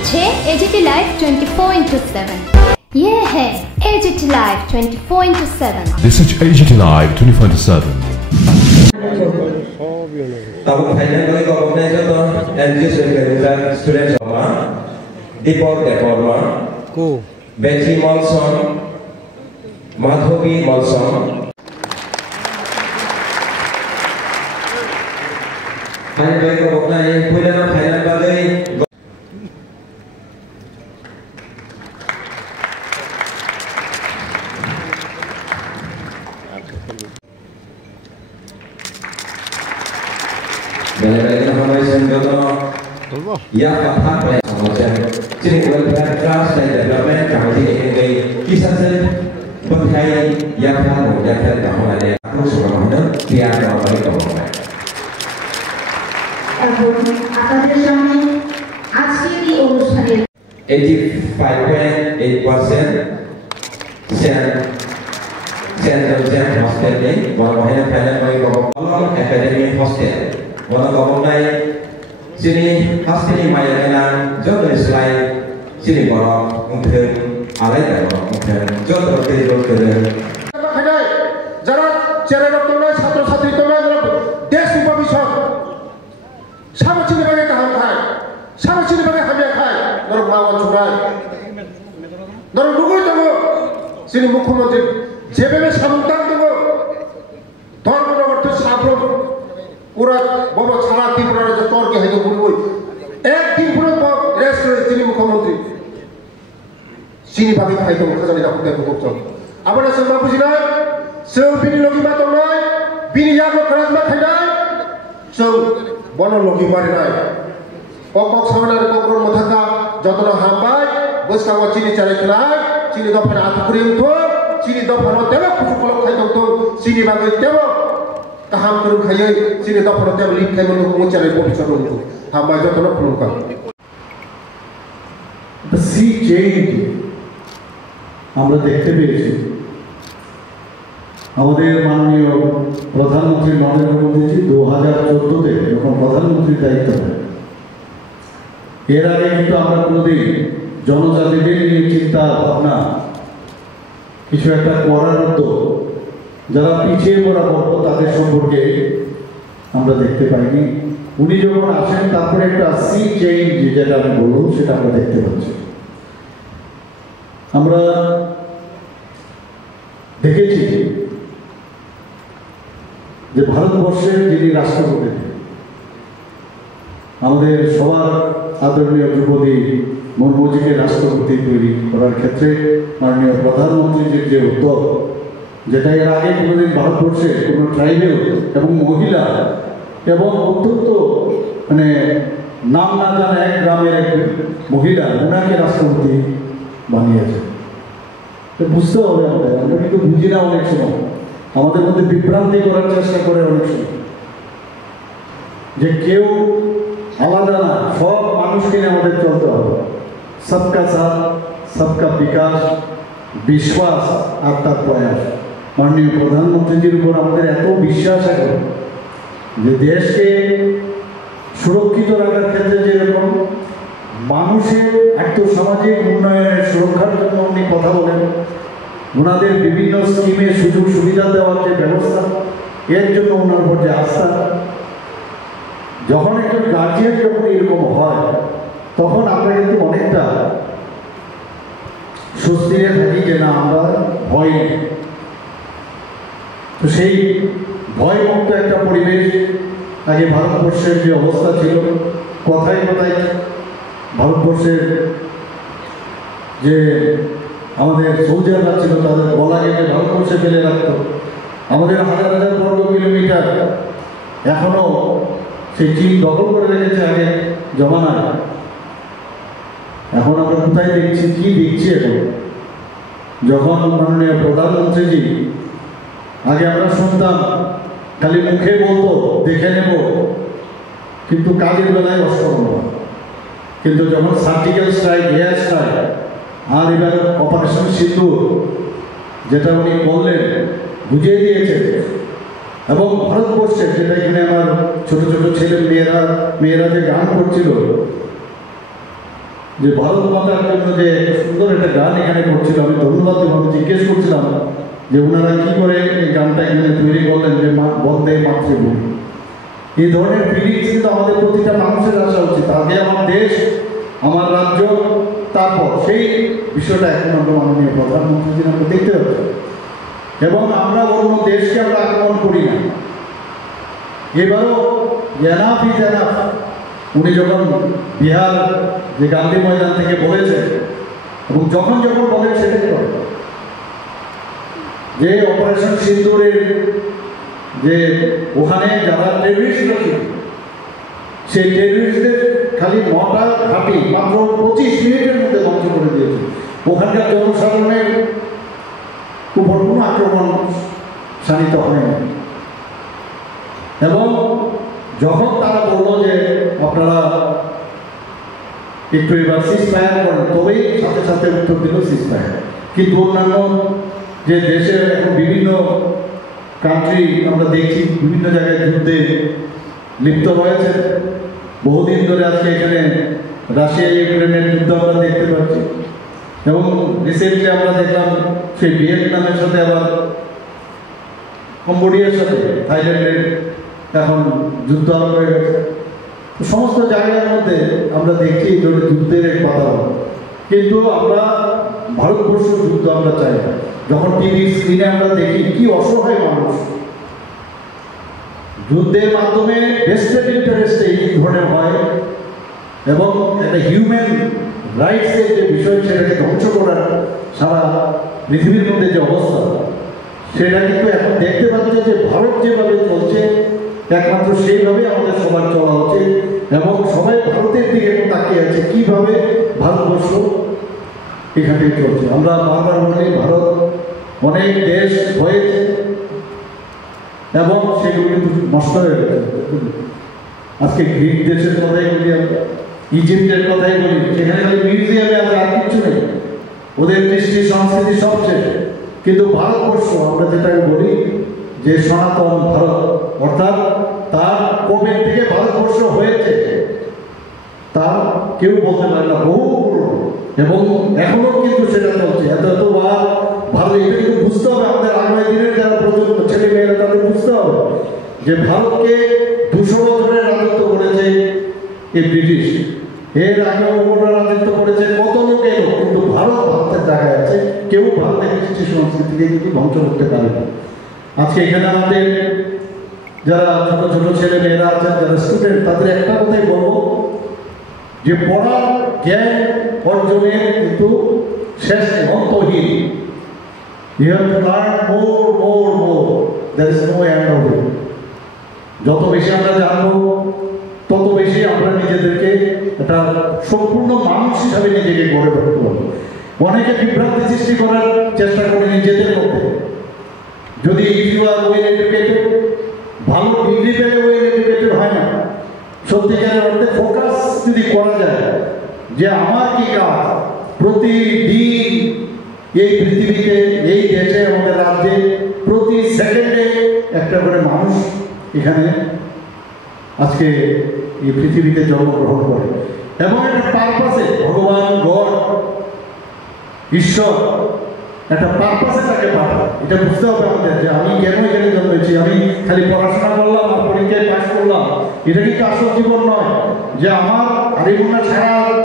হচ্ছে AGT live 24/7। ये है AGT Live 24/7। This is AGT Live 24/7। Tamu khainya koi ko boknai joto NGO sebagai student sama Dipor Deporma ko Betty Molson Madhobi Molson Hai koi ko boknai puila no khainya bagai Balik-balik nama Senjoto ya Fatah Play macam jadi welfare trust dan development kami ini kisah berkait ya Fatah ya Fatah kamu ada aku suka mana dia mau balik ke mana আপনাদের সামনে আজকের এই অনুষ্ঠানে 85.8% Central Hostel ni bahwa final bagi kalau academy hostel walau kamu sini hostel mainan jodoh selain sini borok mungkin alai borok mungkin jodoh terus যারা চেরা doctor নয় ছাত্রছাত্রী তোমরা দেশ উপবিষদ সামচিনি ভাগে কাহাম খায় সামচিনি ভাগে হামিয়া খায় ধরো মা ছড়ায় ধরো লুগুই দেবো যিনি মুখ্যমন্ত্রী যেভাবে সামন্তান দেবো ধর্মনগর সাবরণ পুরা বড় ছাড়া ত্রিপুরার যে তর্কে হয়তো বলবই একদিন পুরো রেস্ট করে যিনি মুখ্যমন্ত্রী চিনি ভাবে খাইতো খাজানি রাখতে করতে আবার আছে মা বুঝি না সৌ বিনি লগিমা তো নয় বিনি ইয়াগো খরাজমা খাইনাই সৌ বন লগিমারে নাই কক সামনার ককরন মথাকা যতনা হামবাই বসকাও চিনি চারে খেলাই চিনি দফানা আতুকুরি উঠো চিনি দফানো দেব কুচু কলক খাইতো তো চিনি বাগে দেব kaham turun kaya sini tak pernah tiap link kaya menunggu mencari kopi satu itu hamba itu terlalu pelukan. The sea change আমরা দেখতে পেয়েছি আমাদের মাননীয় প্রধানমন্ত্রী নরেন্দ্র মোদীজি 2014-তে যখন প্রধানমন্ত্রীর দায়িত্ব নেন এর আগে কিন্তু আমরা কোনোদিন জনজাতিদের নিয়ে চিন্তা ভাবনা কিছু একটা করার উদ্যোগ যারা পিছিয়ে পড়া বর্গ তাদের সম্পর্কে আমরা দেখতে পাইনি উনি যখন আসেন তারপরে একটা সি চেঞ্জ যেটা আমি বলবো সেটা আমরা দেখতে পাচ্ছি আমরা দেখেছি যে ভারতবর্ষের যিনি রাষ্ট্রপতি আমাদের সবার আদরণীয় দ্রৌপদী মুর্মুজিকে রাষ্ট্রপতি তৈরি করার ক্ষেত্রে মাননীয় প্রধানমন্ত্রীজির যে উদ্যোগ যেটা এর আগে কোনোদিন ভারতবর্ষে কোনো ট্রাইবেল এবং মহিলা এবং অত্যন্ত মানে নাম না জানা এক গ্রামের এক মহিলা ওনাকে রাষ্ট্রপতি বানিয়েছে বুঝতে হবে আমরা কিন্তু বুঝি না অনেক সময় আমাদের মধ্যে বিভ্রান্তি করার চেষ্টা করে অনেক সময় যে কেউ আলাদা না সব মানুষকে নিয়ে আমাদের চলতে হবে সবকা সাথ সবকা বিকাশ বিশ্বাস আর তার প্রয়াস মাননীয় প্রধানমন্ত্রীজির উপর আমাদের এত বিশ্বাস এখন যে দেশকে সুরক্ষিত রাখার ক্ষেত্রে যেরকম মানুষের আর্থসামাজিক উন্নয়নের সুরক্ষার জন্য উনি কথা বলেন ওনাদের বিভিন্ন স্কিমে সুযোগ সুবিধা দেওয়ার যে ব্যবস্থা এর জন্য ওনার উপর যে আস্থা যখন একজন গার্জিয়ান যখন এরকম হয় তখন আমরা কিন্তু অনেকটা স্বস্তিতে থাকি যে না আমরা ভয় নেই তো সেই ভয়মুক্ত একটা পরিবেশ আগে ভারতবর্ষের যে অবস্থা ছিল কথায় কথায় ভারতবর্ষের যে আমাদের সোলজাররা ছিল তাদের গলা কেটে ভারতবর্ষে ফেলে রাখত আমাদের হাজার হাজার বর্গ কিলোমিটার এখনও সেই চীন দখল করে রেখেছে আগে জমানায় এখন আমরা কোথায় দেখছি কি দেখছি এখন যখন মাননীয় প্রধানমন্ত্রীজি আগে আমরা শুনতাম খালি মুখে বলতো দেখে নেব কিন্তু কাজের বেলায় অসফল কিন্তু যখন সার্জিক্যাল স্ট্রাইক এয়ার স্ট্রাইক আর এবার অপারেশন সিন্দুর যেটা উনি বললেন বুঝিয়ে দিয়েছেন এবং ভারতবর্ষে যেটা এখানে আমার ছোট ছোট ছেলে মেয়েরা যে গান করছিল যে ভারত মাতার জন্য যে সুন্দর একটা গান এখানে করছিল, আমি ধন্যবাদ দেবো, জিজ্ঞেস করছিলাম যে ওনারা কি করে এই গানটা এখানে তৈরি করলেন যে বন্দে মাতৃভূমি। এই ধরনের ফিলিংস কিন্তু আমাদের প্রতিটা মানুষের আসা উচিত। আগে আমার দেশ, আমার রাজ্য, তারপর সেই বিষয়টা এখন আমরা মাননীয় প্রধানমন্ত্রীজি আমরা দেখতে পাচ্ছি। এবং আমরা অন্য দেশকে আমরা আক্রমণ করি না। এবারও এনাফ ইজ এনাফ উনি যখন বিহার যে গান্ধী ময়দান থেকে বলেছেন, এবং যখন যখন বলেন সেটাই করে, যে অপারেশন সিন্দুরের যে ওখানে যারা টেররিস্টরা ছিল, সেই টেররিস্টদের খালি 9টা ঘাঁটি মাত্র 25 মিনিটের মধ্যে ধ্বংস করে দিয়েছে। ওখানকার জনসাধারণের উপর কোনো আক্রমণ সানিত হয়নি। এবং যখন তারা বললো যে আপনারা একটু এবার সিজফায়ার করেন, তবেই সাথে সাথে উত্তর দিল সিজফায়ার। কিন্তু অন্যান্য যে দেশের এখন বিভিন্ন কান্ট্রি আমরা দেখছি বিভিন্ন জায়গায় যুদ্ধে লিপ্ত রয়েছে, বহুদিন ধরে আজকে এখানে রাশিয়া ইউক্রেনের যুদ্ধ আমরা দেখতে পাচ্ছি। এবং রিসেন্টলি আমরা দেখলাম সেই ভিয়েতনামের সাথে আবার কম্বোডিয়ার সাথে থাইল্যান্ডের এখন যুদ্ধ আরম্ভ হয়ে গেছে। সমস্ত জায়গার মধ্যে আমরা দেখছি এই ধরনের যুদ্ধের এক বাতাবরণ। কিন্তু আমরা ভারতবর্ষ যুদ্ধ আমরা চাই না। যখন টিভির স্ক্রিনে আমরা দেখি কি অসহায় মানুষ, যুদ্ধের মাধ্যমে ভেস্টেড ইন্টারেস্টে এই ধরনের হয়, এবং একটা হিউম্যান রাইটসের যে বিষয় সেটাকে ধ্বংস করার সারা পৃথিবীর মধ্যে যে অবস্থা, সেটা কিন্তু এখন দেখতে পাচ্ছে যে ভারত যেভাবে চলছে একমাত্র সেইভাবে আমাদের সবার চলা উচিত। এবং সবাই ভারতের দিকে তাকিয়ে আছে কীভাবে ভারতবর্ষ এখান থেকে চলছে। আমরা বারবার বলি ভারত অনেক দেশ হয়েছে এবং সেগুলো কিন্তু নষ্ট হয়ে গেছে। আজকে গ্রিক দেশের কথাই বলি, আমরা ইজিপ্টের কথাই বলি, সেখানে খালি মিউজিয়ামে আছে, আর কিচ্ছু নেই, ওদের কৃষ্টি সংস্কৃতি সব শেষ। কিন্তু ভারতবর্ষ আমরা যেটাকে বলি যে সনাতন ভারত, অর্থাৎ তার কবে থেকে ভারতবর্ষ হয়েছে তা কেউ বলতে পারে না, বহু পুরনো, এবং এখনো কিন্তু সেটা চলছে। এতবার ভারত, এটা কিন্তু বুঝতে হবে আমাদের আগামী দিনের যারা প্রজন্ম ছেলে মেয়েরা, তাদের বুঝতে হবে যে ভারতকে 200 বছরের রাজত্ব করেছে এই ব্রিটিশ, এর আগে ওরা রাজত্ব করেছে, কত লোক এলো, কিন্তু ভারত ভারতের জায়গায় আছে। কেউ ভারতের কৃষ্টি সংস্কৃতিকে কিন্তু ধ্বংস করতে পারে না। আজকে এখানে আমাদের যারা ছোট ছোট ছেলে মেয়েরা আছেন, যারা স্টুডেন্ট, তাদের একটা কথাই বলবো যে পড়ার জ্ঞান অর্জনের কিন্তু শেষ নেই, অন্তহীন। You have to learn more. There is no end of it. যত বেশি আমরা জানবো তত বেশি আমরা নিজেদেরকে একটা সম্পূর্ণ মানুষ হিসাবে নিজেকে গড়ে তুলতে পারবো। অনেকে বিভ্রান্তি সৃষ্টি করার চেষ্টা করে নিজেদের মধ্যে। যদি if you are well educated, ভালো ডিগ্রি পেলে ওয়েল এডুকেটেড হয় না। সত্যিকারের অর্থে ফোকাস যদি করা যায় যে আমার কি কাজ, প্রতিদিন এই পৃথিবীতে, এই দেশে, আমাদের রাজ্যে প্রতি সেকেন্ডে একটা করে মানুষ এখানে আজকে এই পৃথিবীতে জন্মগ্রহণ করে, এবং একটা পারপাসে ভগবান গড ঈশ্বর একটা পারপাসে তাকে পাঠায়। এটা বুঝতে হবে আমাদের যে আমি কেন এখানে জন্মেছি। আমি খালি পড়াশোনা করলাম আর পরীক্ষায় পাস করলাম, এটা কিন্তু আসল জীবন নয়। যে আমার আরিমুন্না ছাড়া